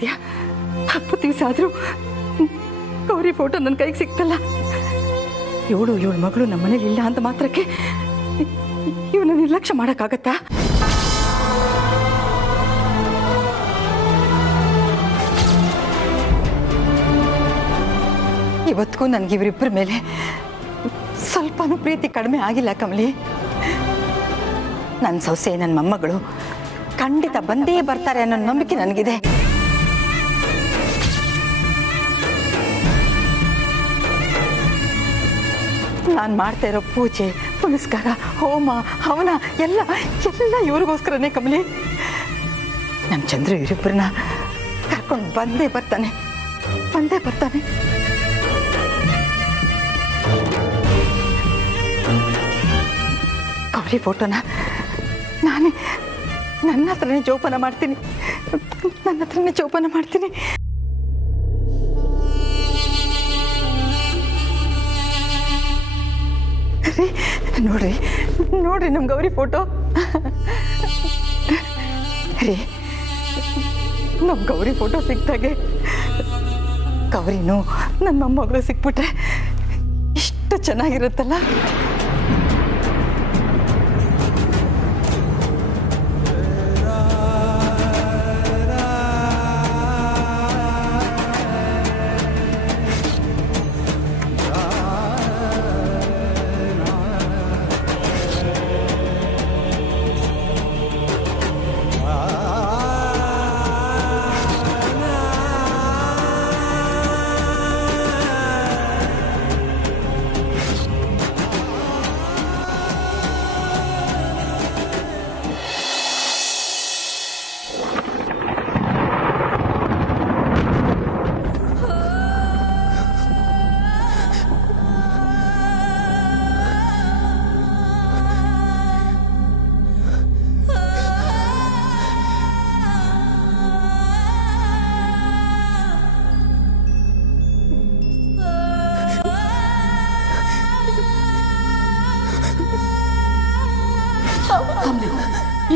ಮಾಡ್ತೀಯ? ಹಬ್ಬ ದಿವಸ ಆದರೂ ಗೌರಿ ಫೋಟೋ ನನ್ನ ಕೈಗೆ ಸಿಕ್ತಲ್ಲ. ಇವಳು ಮಗಳು ನಮ್ಮ ಮನೇಲಿ ಇಲ್ಲ ಅಂತ ಮಾತ್ರಕ್ಕೆ ಇವನ ನಿರ್ಲಕ್ಷ್ಯ ಮಾಡೋಕ್ಕಾಗತ್ತಾ? ಇವತ್ತಿಗೂ ನನಗೆ ಇವರಿಬ್ಬರ ಮೇಲೆ ಸ್ವಲ್ಪನೂ ಪ್ರೀತಿ ಕಡಿಮೆ ಆಗಿಲ್ಲ ಕಮಲಿ. ನನ್ನ ಸೊಸೆ ನನ್ನ ಮೊಮ್ಮಗಳು ಖಂಡಿತ ಬಂದೇ ಬರ್ತಾರೆ ಅನ್ನೋ ನಂಬಿಕೆ ನನಗಿದೆ. ನಾನು ಮಾಡ್ತಾ ಇರೋ ಪೂಜೆ ಪುನಸ್ಕಾರ ಹೋಮ ಹವನ ಎಲ್ಲ ಇವ್ರಿಗೋಸ್ಕರನೇ ಕಮಲಿ. ನಮ್ಮ ಚಂದ್ರು ಇವರಿಬ್ಬರನ್ನ ಕರ್ಕೊಂಡು ಬಂದೇ ಬರ್ತಾನೆ. ಗೌರಿ ಫೋಟೋನ ನಾನೇ ನನ್ನ ಹತ್ರನೇ ಜೋಪಾನ ಮಾಡ್ತೀನಿ. ನೋಡ್ರಿ ನಮ್ಮ ಗೌರಿ ಫೋಟೋ. ರೀ ನಮ್ಮ ಗೌರಿ ಫೋಟೋ ಸಿಕ್ತಾಗೆ ಗೌರಿನೂ ನನ್ನ ಮೊಮ್ಮಗಳು ಸಿಕ್ಬಿಟ್ರೆ ಇಷ್ಟು ಚೆನ್ನಾಗಿರುತ್ತಲ್ಲ.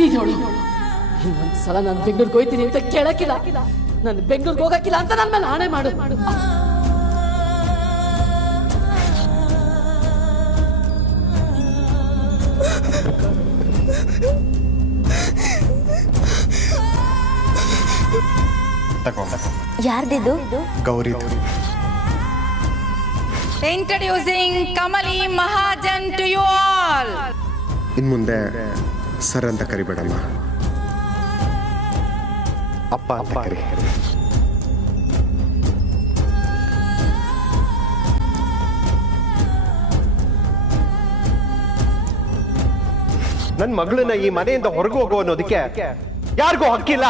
ಈಗ ಹೇಳು, ಇನ್ನೊಂದ್ಸಲ ನಾನು ಬೆಂಗಳೂರಿಗೆ ಹೋಗ್ತೀನಿ ಅಂತ ಕೇಳಕ್ಕಿಲ್ಲ, ನಾನು ಬೆಂಗಳೂರಿಗೆ ಹೋಗಕ್ಕಿಲ್ಲ ಅಂತ ನನ್ನ ಮೇಲೆ ಆಣೆ ಮಾಡು. ಯಾರ್ದಿದು? Gauri. Introducing Kamali Mahajan to you all. ಇನ್ ಮುಂದೆ ಸರ್ ಅಂತ ಕರಿಬೇಡಮ್ಮ, ಅಪ್ಪ ಅಂತ ಕರಿ. ನನ್ನ ಮಗಳನ್ನ ಈ ಮನೆಯಿಂದ ಹೊರಗೆ ಹೋಗೋ ಅನ್ನೋದಕ್ಕೆ ಯಾರಿಗೂ ಹಕ್ಕಿಲ್ಲ.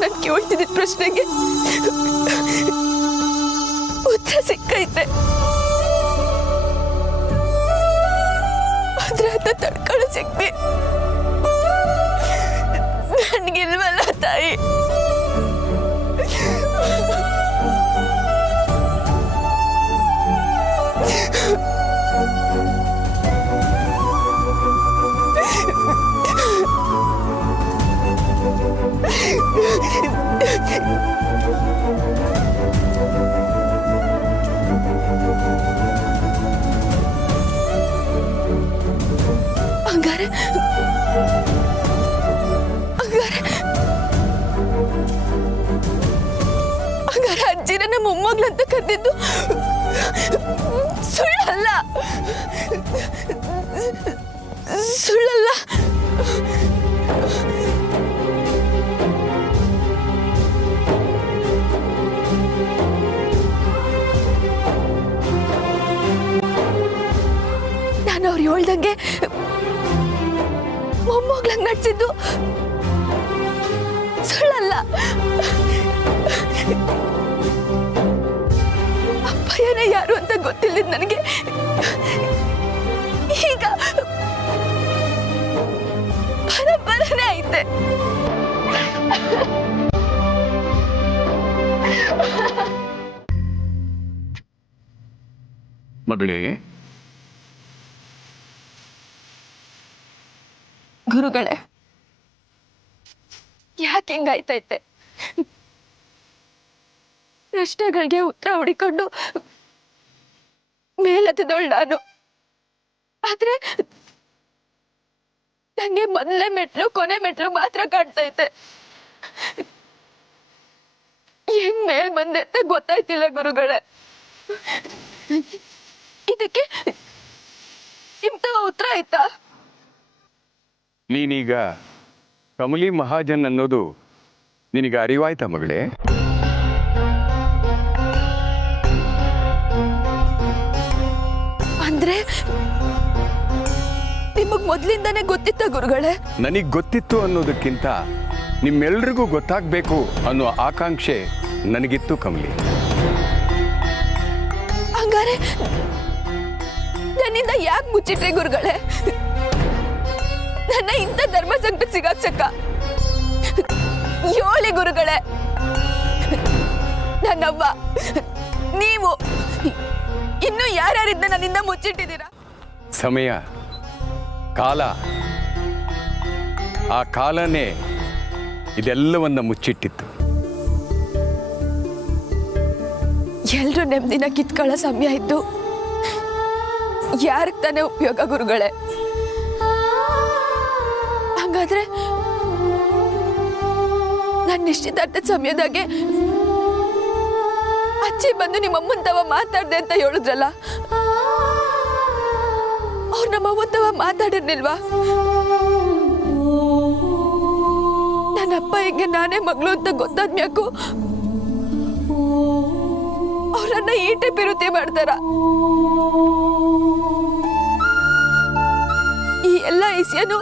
ನಾನು ಕೇಳ್ತಿದ್ದ ಪ್ರಶ್ನೆಗೆ ಉತ್ತರ ಸಿಕ್ಕೈತೆ. ಆದ್ರೆ ಅದನ್ನ ತಡ್ಕೊಳ್ಳೋ ಶಕ್ತಿ ನನ್ಗಿಲ್ವಲ್ಲ ತಾಯಿ. ಹಂಗಾರೆ ಅಜ್ಜಿನ ನಮ್ಮ ಮೊಮ್ಮಗಳಂತ ಕರೆದಿದ್ದು ಸುಳ್ಳಲ್ಲ. ಹೇಳ್ದಂಗೆ ಮೊಮ್ಮಗ್ಳಂಗ್ ನಡ್ಸಿದ್ದು ಸುಳ್ಳಲ್ಲ. ಅಪ್ಪಯ್ಯನೇ ಯಾರು ಅಂತ ಗೊತ್ತಿಲ್ಲದ ನನಗೆ ಈಗ ಬರಬರನೇ ಐತೆ. ಮಗಳೇ, ಗುರುಗಳೇ, ಯಾಕೆ ಹಿಂಗಾಯ್ತೈತೆ? ಪ್ರಶ್ನೆಗಳಿಗೆ ಉತ್ತರ ಹುಡಿಕೊಂಡು ಮೇಲೆತ್ತದವಳು ನಾನು. ಆದ್ರೆ ನಂಗೆ ಮೊದಲನೇ ಮೆಟ್ಲು ಕೊನೆ ಮೆಟ್ಲು ಮಾತ್ರ ಕಾಣ್ತೈತೆ. ಹೆಂಗ್ ಮೇಲ್ ಬಂದೆ ಅಂತ ಗೊತ್ತಾಯ್ತಿಲ್ಲ ಗುರುಗಳೇ. ಇದಕ್ಕೆ ಇಂಥ ಉತ್ತರ ಆಯ್ತಾ? ನೀನೀಗ ಕಮಲಿ ಮಹಾಜನ್ ಅನ್ನೋದು ನಿನಗೆ ಅರಿವಾಯ್ತಾ ಮಗಳೇ? ಅಂದ್ರೆ ನಿಮಗ್ ಮೊದ್ಲಿಂದಾನೇ ಗೊತ್ತಿತ್ತ ಗುರುಗಳೇ? ನನಗೆ ಗೊತ್ತಿತ್ತು ಅನ್ನೋದಕ್ಕಿಂತ ನಿಮ್ಮೆಲ್ರಿಗೂ ಗೊತ್ತಾಗಬೇಕು ಅನ್ನೋ ಆಕಾಂಕ್ಷೆ ನನಗಿತ್ತು ಕಮಲಿ. ಹಂಗಾರೆ ನನ್ನಿಂದ ಯಾಕೆ ಮುಚ್ಚಿಟ್ರೆ ಗುರುಗಳೇ? ನನ್ನ ಇಂಥ ಧರ್ಮ ಸಂಕಟ ಸಿಗಾಕ್ಸಕ್ಕ ಯೋಳಿ ಗುರುಗಳೇ. ನನ್ನವ್ವ, ನೀವು ಇನ್ನು ಯಾರ್ಯಾರಿದ್ದ ನನ್ನಿಂದ ಮುಚ್ಚಿಟ್ಟಿದ್ದೀರಾ? ಸಮಯ, ಕಾಲ, ಆ ಕಾಲನೇ ಇದೆಲ್ಲವನ್ನ ಮುಚ್ಚಿಟ್ಟಿತ್ತು. ಎಲ್ರು ನೆಮ್ಮದಿನ ಕಿತ್ಕೊಳ್ಳೋ ಸಮಯ ಇತ್ತು. ಯಾರಿಗೆ ತಾನೇ ಉಪಯೋಗ ಗುರುಗಳೇ? ಹಾಗಾದ್ರೆ ನನ್ನ ನಿಶ್ಚಿತಾರ್ಥದ ಸಮಯದಾಗೆ ಅಜ್ಜಿ ಬಂದು ನಿಮ್ಮ ಅಮ್ಮನ ತವ ಮಾತಾಡ್ದೆ ಅಂತ ಹೇಳಿದ್ರಲ್ಲ, ಅವ್ರು ನಮ್ಮ ಅಮ್ಮನ ತವ ಮಾತಾಡಿರ್ಲಿಲ್ವಾ? ನನ್ನಪ್ಪ ಹಿಂಗೆ ನಾನೇ ಮಗಳು ಅಂತ ಗೊತ್ತಾದ್ಮ್ಯಾಕು ಅವರನ್ನ ಈಟೆ ಪಿರುತೆ ಮಾಡ್ತಾರ. ಈ ಎಲ್ಲ ವಿಷಯನು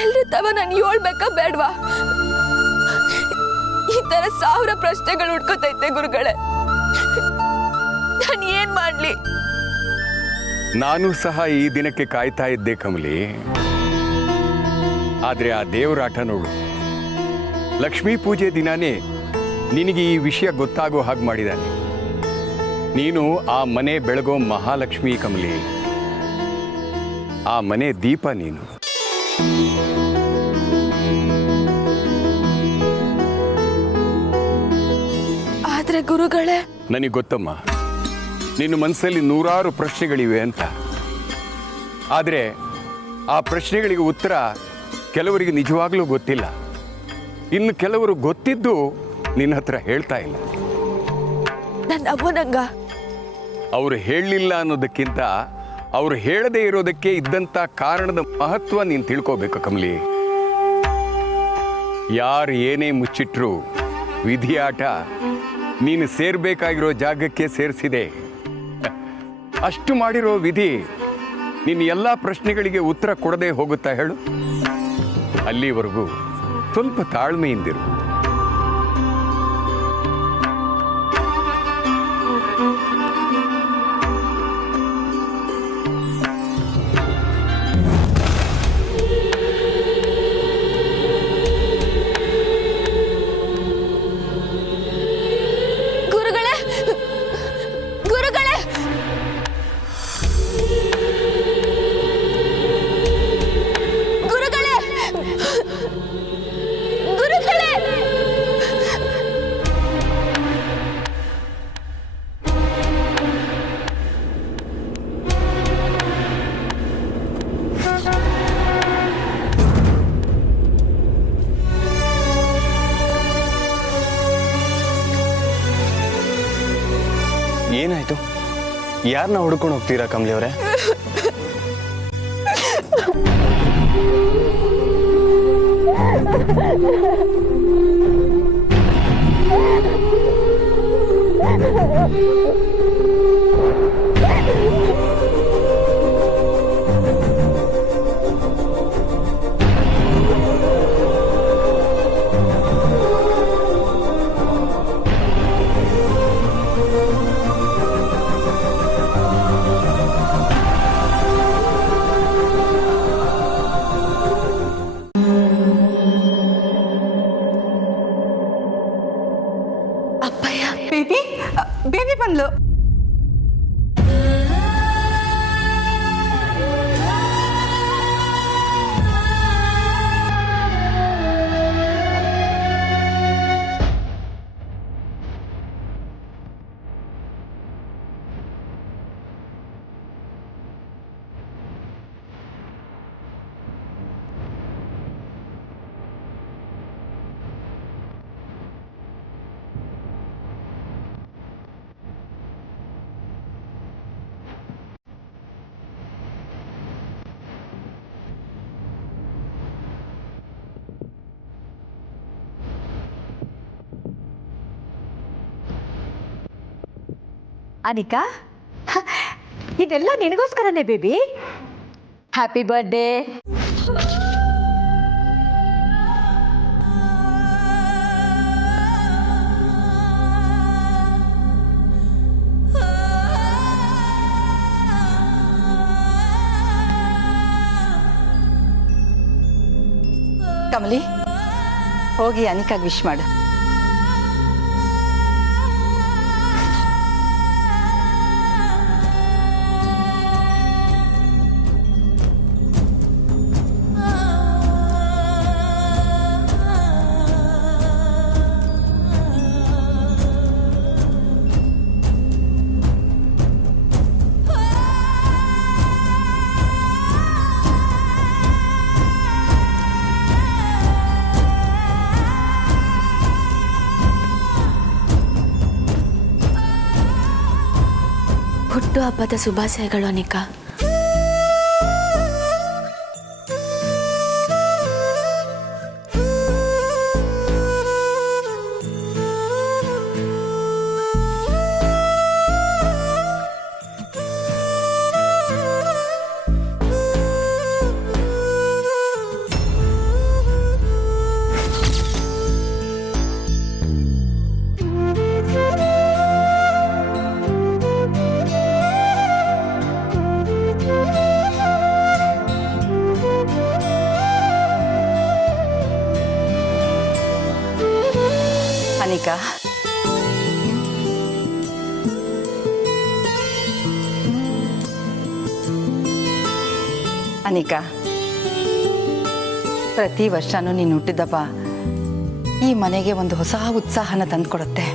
ಎಲ್ರ ತವ ನಾನು ಹೇಳ್ಬೇಕಾ ಬೇಡ್ವಾ? ಈ ತರ 1000 ಪ್ರಶ್ನೆಗಳು ಹುಡ್ಕೋತೈತೆ ಗುರುಗಳೇ. ನಾನು ಏನ್ ಮಾಡ್ಲಿ? ನಾನು ಸಹ ಈ ದಿನಕ್ಕೆ ಕಾಯ್ತಾ ಇದ್ದೆ ಕಮಲಿ. ಆದ್ರೆ ಆ ದೇವರಾಟ ನೋಡು, ಲಕ್ಷ್ಮೀ ಪೂಜೆ ದಿನಾನೇ ನಿನಗೆ ಈ ವಿಷಯ ಗೊತ್ತಾಗೋ ಹಾಗೆ ಮಾಡಿದಾನೆ. ನೀನು ಆ ಮನೆ ಬೆಳಗೋ ಮಹಾಲಕ್ಷ್ಮಿ ಕಮಲಿ, ಆ ಮನೆ ದೀಪ ನೀನು. ಆದ್ರೆ ಗುರುಗಳೇ, ನನಗೆ ಗೊತ್ತಮ್ಮ, ನಿನ್ನ ಮನಸ್ಸಲ್ಲಿ 100 ಪ್ರಶ್ನೆಗಳಿವೆ ಅಂತ. ಆದರೆ ಆ ಪ್ರಶ್ನೆಗಳಿಗೆ ಉತ್ತರ ಕೆಲವರಿಗೆ ನಿಜವಾಗ್ಲೂ ಗೊತ್ತಿಲ್ಲ. ಇನ್ನು ಕೆಲವರು ಗೊತ್ತಿದ್ದು ನಿನ್ನ ಹತ್ರ ಹೇಳ್ತಾ ಇಲ್ಲ. ನನ್ನ ಅವ್ವನಂಗ ಅವರು ಹೇಳಲಿಲ್ಲ ಅನ್ನೋದಕ್ಕಿಂತ ಅವರು ಹೇಳದೇ ಇರೋದಕ್ಕೆ ಇದ್ದಂಥ ಕಾರಣದ ಮಹತ್ವ ನೀನು ತಿಳ್ಕೋಬೇಕು ಕಮಲಿ. ಯಾರು ಏನೇ ಮುಚ್ಚಿಟ್ರು ವಿಧಿಯಾಟ ನೀನು ಸೇರ್ಬೇಕಾಗಿರೋ ಜಾಗಕ್ಕೆ ಸೇರಿಸಿದೆ. ಅಷ್ಟು ಮಾಡಿರೋ ವಿಧಿ ನಿನ್ನ ಎಲ್ಲ ಪ್ರಶ್ನೆಗಳಿಗೆ ಉತ್ತರ ಕೊಡದೆ ಹೋಗುತ್ತಾ ಹೇಳು? ಅಲ್ಲಿವರೆಗೂ ಸ್ವಲ್ಪ ತಾಳ್ಮೆಯಿಂದಿರು. ಗುರುಗಳೇ, ಗುರುಗಳೇ, ಗುರುಗಳೇ, ಗುರುಗಳೇ. ಏನಾಯ್ತು? ಯಾರನ್ನ ಹುಡ್ಕೊಂಡು ಹೋಗ್ತೀರಾ ಕಮಲಿ ಅವರೇ? ಬೇಬಿ ಬೇಬಿ ಬಂದ್ಲು. ಅನಿಕಾ, ಇದೆಲ್ಲ ನಿನಗೋಸ್ಕರನೇ ಬೇಬಿ. Happy birthday. ಕಮಲಿ, ಹೋಗಿ ಅನಿಕಾಗ್ ವಿಶ್ ಮಾಡು. ಹುಟ್ಟು ಹಬ್ಬದ ಶುಭಾಶಯಗಳು ಅನಿಕಾ. ಅನಿಕಾ, ಅನಿಕಾ, ಪ್ರತಿ ವರ್ಷನೂ ನೀನು ಹುಟ್ಟಿದಬ್ಬ ಈ ಮನೆಗೆ ಒಂದು ಹೊಸ ಉತ್ಸಾಹನ ತಂದುಕೊಡುತ್ತೆ.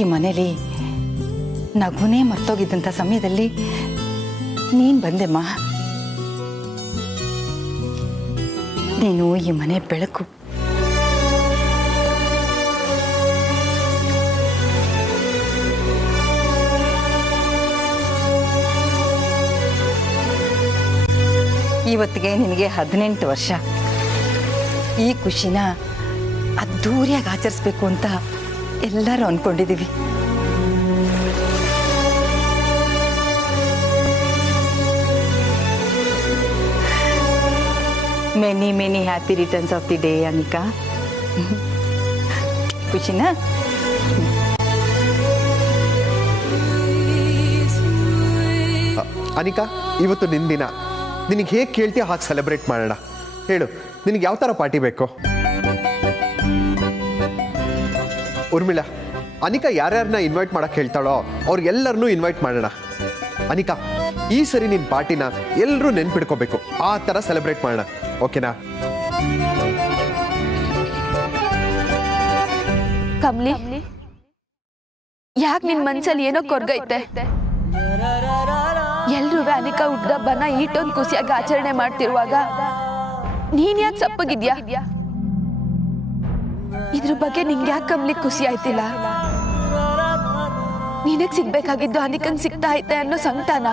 ಈ ಮನೇಲಿ ನಗುನೇ ಮರ್ತೋಗಿದ್ದಂಥ ಸಮಯದಲ್ಲಿ ನೀನು ಬಂದೆಮ್ಮ. ನೀನು ಈ ಮನೆ ಬೆಳಕು. ಇವತ್ತಿಗೆ ನಿನಗೆ 18 ವರ್ಷ. ಈ ಖುಷಿನ ಅದ್ಧೂರಿಯಾಗಿ ಆಚರಿಸ್ಬೇಕು ಅಂತ ಎಲ್ಲರೂ ಅಂದ್ಕೊಂಡಿದ್ದೀವಿ. Many many happy returns of the day Anika. ಖುಷಿನಾ? ಅನಿಕಾ, ಇವತ್ತು ನಿನ್ನ ದಿನ. ನಿನಗೆ ಹೇಗೆ ಕೇಳ್ತೀಯ ಹಾಗೆ ಸೆಲೆಬ್ರೇಟ್ ಮಾಡೋಣ. ಹೇಳು, ನಿನಗೆ ಯಾವ ಥರ ಪಾರ್ಟಿ ಬೇಕು? ಉರ್ಮಿಳಾ, ಅನಿಕಾ ಯಾರ್ಯಾರನ್ನ ಇನ್ವೈಟ್ ಮಾಡಕ್ಕೆ ಹೇಳ್ತಾಳೋ ಅವ್ರಿಗೆಲ್ಲರನ್ನೂ ಇನ್ವೈಟ್ ಮಾಡೋಣ. ಅನಿಕಾ, ಈ ಸರಿ ನಿನ್ನ ಪಾರ್ಟಿನ ಎಲ್ಲರೂ ನೆನ್ಪಿಡ್ಕೋಬೇಕು. ಆ ಥರ ಸೆಲೆಬ್ರೇಟ್ ಮಾಡೋಣ, ಓಕೆನಾ? ಕಮ್ಲಿ, ಯಾಕೆ ನಿನ್ ಮನ್ಸಲ್ಲಿ ಏನೋ ಕೊರ್ಗೈತೆ? ಎಲ್ರೂ ಅನಿಕಾ ಹುಟ್ಟದಬ್ಬನ ಈಟೊಂದು ಖುಷಿಯಾಗಿ ಆಚರಣೆ ಮಾಡ್ತಿರುವಾಗ ನೀನ್ ಯಾಕೆ ಸಪ್ಪಗಿದ್ಯಾ? ಇದ್ರ ಬಗ್ಗೆ ನಿಂಗೆ ಯಾಕೆ ಕಮ್ಲಿ ಖುಷಿ ಆಯ್ತಿಲ್ಲ? ನಿನಗ್ ಸಿಗ್ಬೇಕಾಗಿದ್ದು ಅನಿಕಂಗ್ ಸಿಗ್ತಾ ಐತೆ ಅನ್ನೋ ಸಂಕಟನ?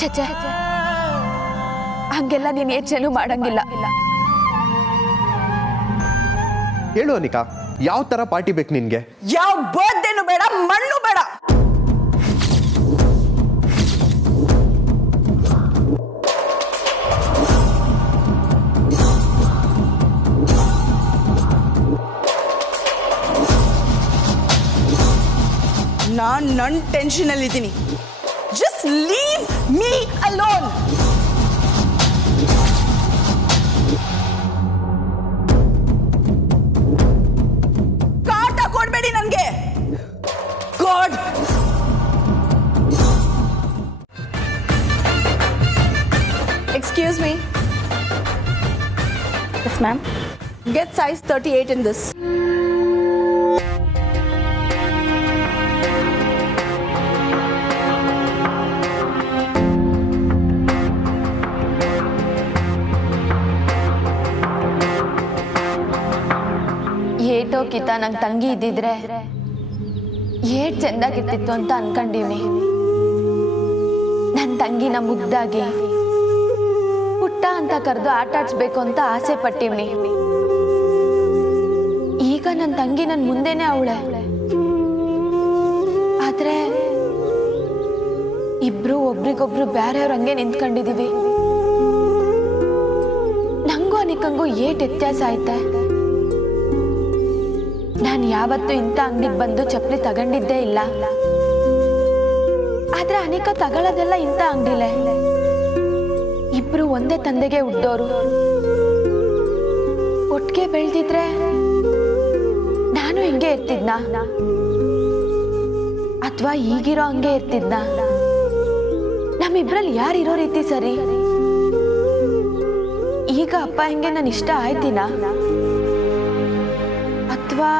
ಛೆ, ಹಂಗೆಲ್ಲ ನೀನ್ ಯೋಚನೆ ಮಾಡಂಗಿಲ್ಲ. ಹೇಳು ಅನಿಕಾ, ಯಾವ ಥರ ಪಾರ್ಟಿ ಬೇಕು ನಿನಗೆ? ಯಾವ ಬರ್ತ್ಡೇನು ಬೇಡ, ಮಣ್ಣು ಬೇಡ. ನಾನು ನನ್ನ ಟೆನ್ಷನಲ್ಲಿದ್ದೀನಿ. Just leave me alone. ಕಾಟ ಕೊಡ Ma'am, get size 38 in this. ಏಟೋ ಕಿತ ನಂಗೆ ತಂಗಿ ಇದ್ದಿದ್ರೆ ಏಟ್ ಚೆಂದಾಗಿರ್ತಿತ್ತು ಅಂತ ಅನ್ಕೊಂಡಿವ್ನಿ. ನನ್ನ ತಂಗಿನ ಮುದ್ದಾಗಿ ಪುಟ್ಟ ಅಂತ ಕರೆದು ಆಟ ಆಡ್ಸ್ಬೇಕು ಅಂತ ಆಸೆ ಪಟ್ಟಿವ್ನಿ. ಈಗ ನನ್ನ ತಂಗಿ ನನ್ನ ಮುಂದೆನೆ ಅವಳೆ. ಆದ್ರೆ ಇಬ್ರು ಒಬ್ರಿಗೊಬ್ರು ಬ್ಯಾರೆಯವ್ರ ಹಂಗೆ ನಿಂತ್ಕೊಂಡಿದೀವಿ. ನಂಗೂ ಅನಿಕಂಗೂ ಏಟ್ ವ್ಯತ್ಯಾಸ ಐತೆ. ನಾನು ಯಾವತ್ತೂ ಇಂಥ ಅಂಗಡಿಗೆ ಬಂದು ಚಪ್ಪಲಿ ತಗೊಂಡಿದ್ದೇ ಇಲ್ಲ. ಆದ್ರೆ ಅನಿಕ ತಗೊಳ್ಳೋದೆಲ್ಲ ಇಂಥ ಅಂಗಡಿಲೇ. ಇಬ್ರು ಒಂದೇ ತಂದೆಗೆ ಹುಟ್ಟೋರು. ಒಟ್ಟಿಗೆ ಬೆಳ್ದಿದ್ರೆ ನಾನು ಹಿಂಗೆ ಇರ್ತಿದ್ನ ಅಥವಾ ಈಗಿರೋ ಹಂಗೆ ಇರ್ತಿದ್ನ? ನಮ್ಮಿಬ್ರಲ್ಲಿ ಯಾರಿರೋ ರೀತಿ ಸರಿ? ಈಗ ಅಪ್ಪ ಹಿಂಗೆ ನಾನು ಇಷ್ಟ ಆಯ್ತಿನ ಅಥವಾ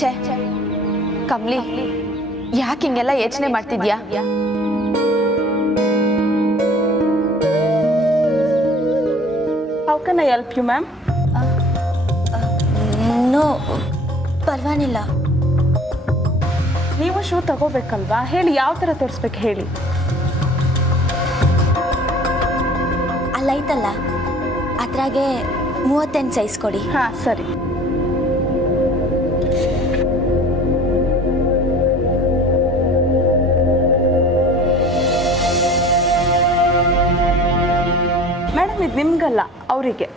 ಛೇ ಕಮ್ಲಿ, ಯಾಕೆ ಹಿಂಗೆಲ್ಲ ಯೋಚನೆ ಮಾಡ್ತಿದ್ಯಾ? How can I help you, ma'am? No ಪರವಾಗಿಲ್ಲ. ನೀವು ಶೂ ತಗೋಬೇಕಲ್ವಾ? ಹೇಳಿ, ಯಾವ ಥರ ತೋರಿಸ್ಬೇಕು ಹೇಳಿ. ಅಲ್ಲೈತಲ್ಲ ಅದ್ರಾಗೆ 38 ಸೈಜ್ ಕೊಡಿ. ಹಾಂ ಸರಿ. ಮೇಡಮ್, ಇದು ನಿಮ್ಗಲ್ಲ, ಅವರಿಗೆ.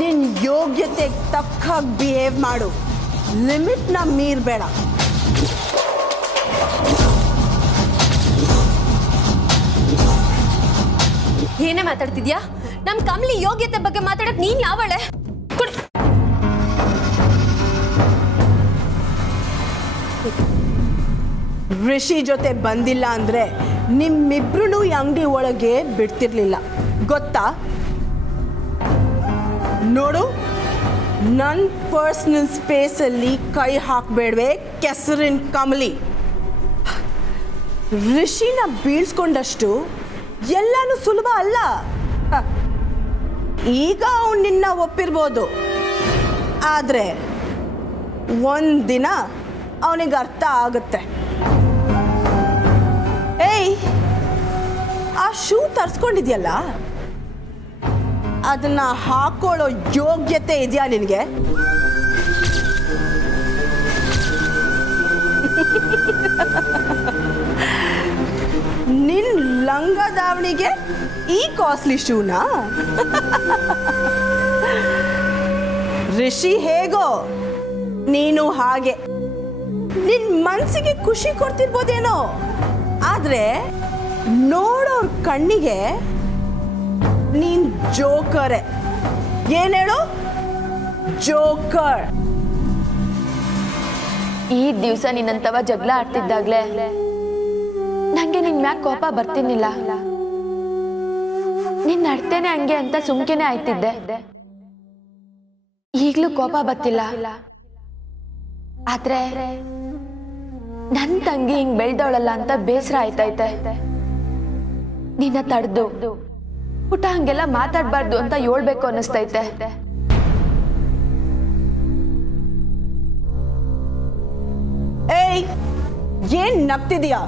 ನಿನ್ನ ಯೋಗ್ಯತೆಗೆ ತಕ್ಕ ಬಿಹೇವ್ ಮಾಡು. ಲಿಮಿಟ್ನ ಮೀರಬೇಡ. ಏನೇ ಮಾತಾಡ್ತಿದ್ಯಾ? ನಮ್ ಕಮ್ಲಿ ಯೋಗ್ಯತೆ ಬಗ್ಗೆ ಮಾತಾಡಕ್ ನೀನ್ ಯಾವಳೆ? ಋಷಿ ಜೊತೆ ಬಂದಿಲ್ಲ ಅಂದ್ರೆ ನಿಮ್ಮಿಬ್ರು ಈ ಅಂಗಡಿ ಒಳಗೆ ಬಿಡ್ತಿರ್ಲಿಲ್ಲ, ಗೊತ್ತಾ? ನೋಡು, ನನ್ನ ಪರ್ಸನಲ್ ಸ್ಪೇಸಲ್ಲಿ ಕೈ ಹಾಕಬೇಡ್ವೆ ಕೆಸರಿನ ಕಮಲಿ. ಋಷಿನ ಬೀಳ್ಸ್ಕೊಂಡಷ್ಟು ಎಲ್ಲಾನು ಸುಲಭ ಅಲ್ಲ. ಈಗ ಅವನು ನಿನ್ನ ಒಪ್ಪಿರ್ಬೋದು, ಆದರೆ ಒಂದಿನ ಅವನಿಗೆ ಅರ್ಥ ಆಗುತ್ತೆ. ಏಯ್, ಆ ಶೂ ತರಿಸ್ಕೊಂಡಿದ್ಯಲ್ಲ, ಅದನ್ನ ಹಾಕೊಳ್ಳೋ ಯೋಗ್ಯತೆ ಇದೆಯಾ ನಿನಗೆ? ನಿನ್ ಲಂಗ ದಾವಣಿಗೆ ಈ ಕಾಸ್ಟ್ಲಿ ಶೂನಾ? ಋಷಿ ಹೇಗೋ, ನೀನು ಹಾಗೆ. ನಿನ್ ಮನ್ಸಿಗೆ ಖುಷಿ ಕೊಡ್ತಿರ್ಬೋದೇನೋ, ಆದ್ರೆ ನೋಡೋರ್ ಕಣ್ಣಿಗೆ ನೀನ್ ಜೋಕರೆ. ಏನ್ ಹೇಳು? ಜೋಕರ್. ಈ ದಿವ್ಸ ನಿನ್ನಂತವ ಜಗಳ ಆಡ್ತಿದ್ದಾಗ್ಲೇ ನಂಗೆ ನಿನ್ ಮ್ಯಾಗ ಕೋಪ ಬರ್ತಿರ್ಲಿಲ್ಲ. ನಿನ್ ನಡ್ತೇನೆ ಹಂಗೆ ಅಂತ ಸುಮ್ಕೆನೆ ಆಯ್ತಿದ್ದೆ. ಈಗ್ಲೂ ಕೋಪ ಬರ್ತಿಲ್ಲ. ಆದ್ರೆ ನನ್ ತಂಗಿ ಹಿಂಗ್ ಬೆಳ್ದವಳಲ್ಲ ಅಂತ ಬೇಸರ ಆಯ್ತೈತೆ. ನಿನ್ನ ತಡ್ದು ಪುಟ ಹಂಗೆಲ್ಲ ಮಾತಾಡ್ಬಾರ್ದು ಅಂತ ಹೇಳ್ಬೇಕು ಅನ್ನಿಸ್ತೈತೆ. ಏಯ್, ಏನ್ ನಗ್ತಿದೀಯಾ?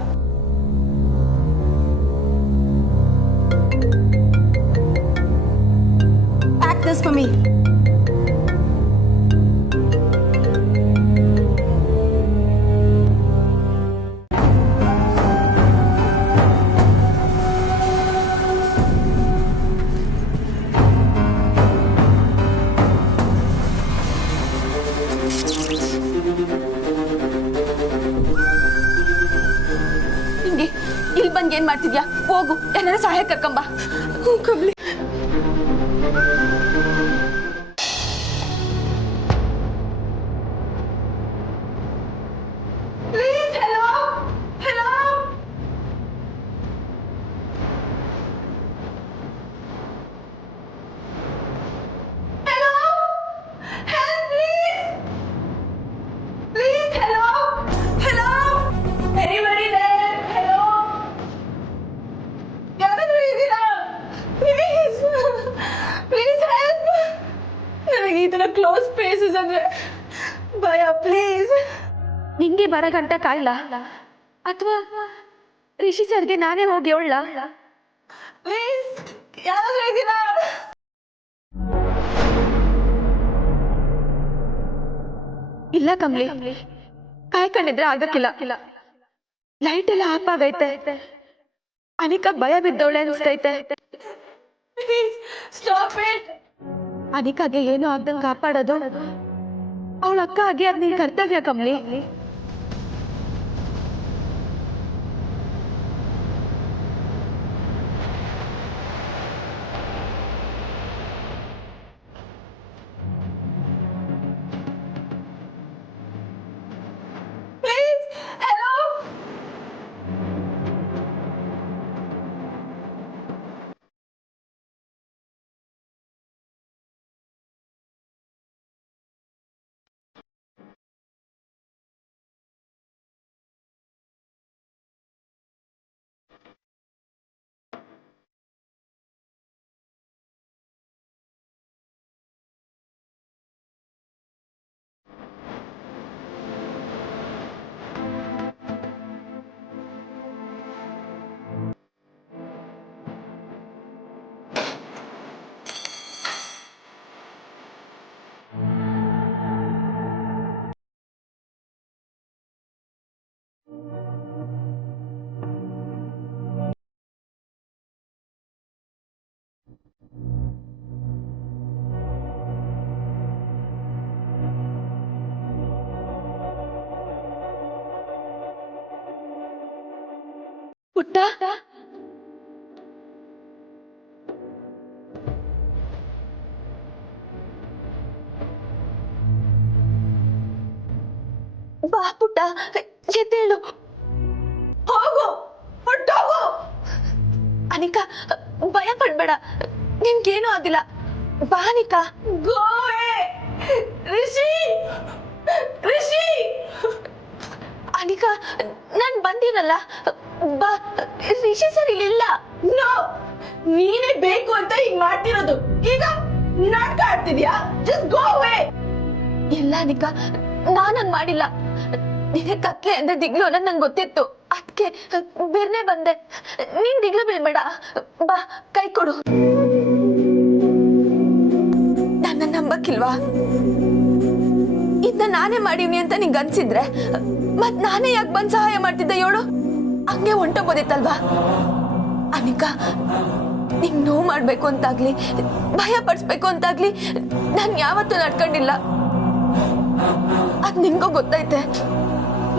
Pack this for me. ತಂಗಿ ಇಲ್ಲಿ ಬಂದು ಏನ್ ಮಾಡ್ತಿದ್ಯಾ? ಹೋಗು, ಏನಾರ ಸಹಾಯ ಕರ್ಕೊಂಬ. ಕಮ್ಲಿ ಕ್ಲೋಸ್ ಸ್ಪೇಸಸ್ ಅಂದ್ರೆ ಭಯ. ಪ್ಲೀಸ್ ನಿಂಗೆ ಬರಗಂಟ ಕಾಯ್ಲ ಅಥವಾ ರಿಷಿ ಸರ್ಗೆ ನಾನೇ ಹೋಗಿ ಹೇಳ? ಪ್ಲೀಸ್ ಯಾರಾದ್ರೂ ಇದ್ದೀರಾ? ಇಲ್ಲ ಕಮ್ಲಿ, ಕಾಯ್ಕೊಂಡಿದ್ರೆ ಆಗಕ್ಕಿಲ್ಲ. ಲೈಟ್ ಎಲ್ಲ ಆಫ್ ಆಗೈತೆ. ಅನಿಕಾ ಭಯ ಬಿದ್ದವಳೆ ಅನ್ಸ್ತೈತೆ. Please stop it. ಅನಿಕಾಗೆ ಏನೋ ಆಗ್ದಂಗೆ ಕಾಪಾಡೋದು ಅವಳ ಅಕ್ಕ ಆಗಿ ಅದ್ ನಿನ್ ಕರ್ತವ್ಯ ಕಮ್ಲಿ. Please hello. ಪುಟ್ಟ, ಬಾ ಪುಟ್ಟ, ಎದ್ದೇಳು. ಹೋಗು, ಹೊಟ್ಟೋಗು. ಅನಿಕಾ ಭಯ ಪಡ್ಬೇಡ, ನಿನ್ಗೇನೂ ಆಗಿಲ್ಲ. ಬಾ ಅನಿಕಾ. Go away. ರಿಷಿ, ರಿಷಿ. ಅನಿಕಾ ನಾನ್ ಬಂದಿರಲ್ಲ. ಬಾ, ರಿಷಿ ಸರ್ ಇಲ್ಲಿಲ್ಲ. ನೋ, ನೀನೇ ಬೇಕು ಅಂತ ಹಿಂಗ್ ಮಾಡ್ತಿರೋದು. ಈಗ ನಾಟಕ ಆಡ್ತಿದ್ಯಾ? ಜಸ್ಟ್ ಗೋ ಅವೇ. ಇಲ್ಲ ಅನಿಕಾ, ನಾನಂಗ್ ಮಾಡಿಲ್ಲ. ನಿನಗೆ ಕತ್ಲೆ ಅಂದ್ರೆ ದಿಗ್ಲು ಅನ್ನೋದು ನಂಗೆ ಗೊತ್ತಿತ್ತು. ಅದಕ್ಕೆ ಬೇರ್ನೆ ಬಂದೆ. ನೀನ್ ದಿಗ್ಲು ಬೀಳ್ಬೇಡ. ಬಾ, ಕೈ ಕೊಡು. ನನ್ನ ನಂಬಕ್ಕಿಲ್ವಾ? ಇದನ್ನ ನಾನೇ ಮಾಡೀನಿ ಅಂತ ನಿಂಗೆ ಅನ್ಸಿದ್ರೆ ಮತ್ ನಾನೇ ಯಾಕೆ ಬಂದ್ ಸಹಾಯ ಮಾಡ್ತಿದ್ದೆ ಹೇಳು? ಹಂಗೆ ಹೊಂಟೋಗೋದಿತ್ತಲ್ವಾ? ಅನಿಕಾ, ನಿಂಗ್ ನೋವು ಮಾಡ್ಬೇಕು ಅಂತಾಗ್ಲಿ ಭಯ ಪಡಿಸ್ಬೇಕು ಅಂತಾಗ್ಲಿ ನಾನ್ ಯಾವತ್ತೂ ನಡ್ಕೊಂಡಿಲ್ಲ. ಅದ್ ನಿಂಗೂ ಗೊತ್ತೈತೆ.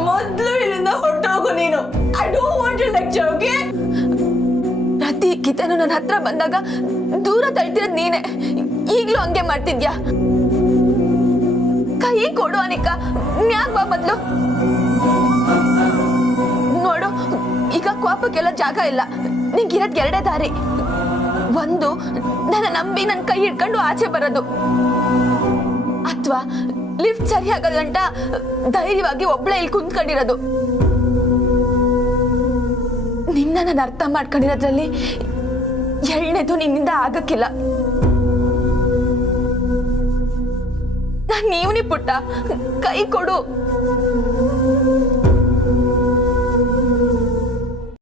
ಮೊದ್ಲು ಇಲ್ಲಿಂದ ಹೊರಟೋಗು ನೀನು. I don't want you lecture, okay? ಪ್ರತಿ ಕಿತನು ನನ್ನ ಹತ್ರ ಬಂದಾಗ ದೂರ ತಳ್ತಿರೋದ್ ನೀನೆ. ಈಗ್ಲೂ ಹಂಗೆ ಮಾಡ್ತಿದ್ಯಾ? ಕೈ ಕೊಡು ಅನಿಕಾ, ಮ್ಯಾಗ್ ಬಾ ಮೊದ್ಲು. ನೋಡು, ಈಗ ಕೋಪಕ್ಕೆಲ್ಲ ಜಾಗ ಇಲ್ಲ. ನಿಂಗಿರೋದ್ ಎರಡೇ ದಾರಿ. ಒಂದು, ನನ್ನ ನಂಬಿ ನನ್ ಕೈ ಹಿಡ್ಕೊಂಡು ಆಚೆ ಬರೋದು, ಅಥವಾ ಲಿಫ್ಟ್ ಸರಿಯಾಗ ಗಂಟ ಧೈರ್ಯವಾಗಿ ಒಬ್ಳೆ ಇಲ್ಲಿ ಕುಂತ್ಕೊಂಡಿರೋದು. ನಿನ್ನ ನಾನು ಅರ್ಥ ಮಾಡ್ಕೊಂಡಿರೋದ್ರಲ್ಲಿ ಎಳ್ನೇದು ನಿನ್ನಿಂದ ಆಗಕ್ಕಿಲ್ಲ. ನಾನ್ ನೀವನಿ ಪುಟ್ಟ, ಕೈ ಕೊಡು.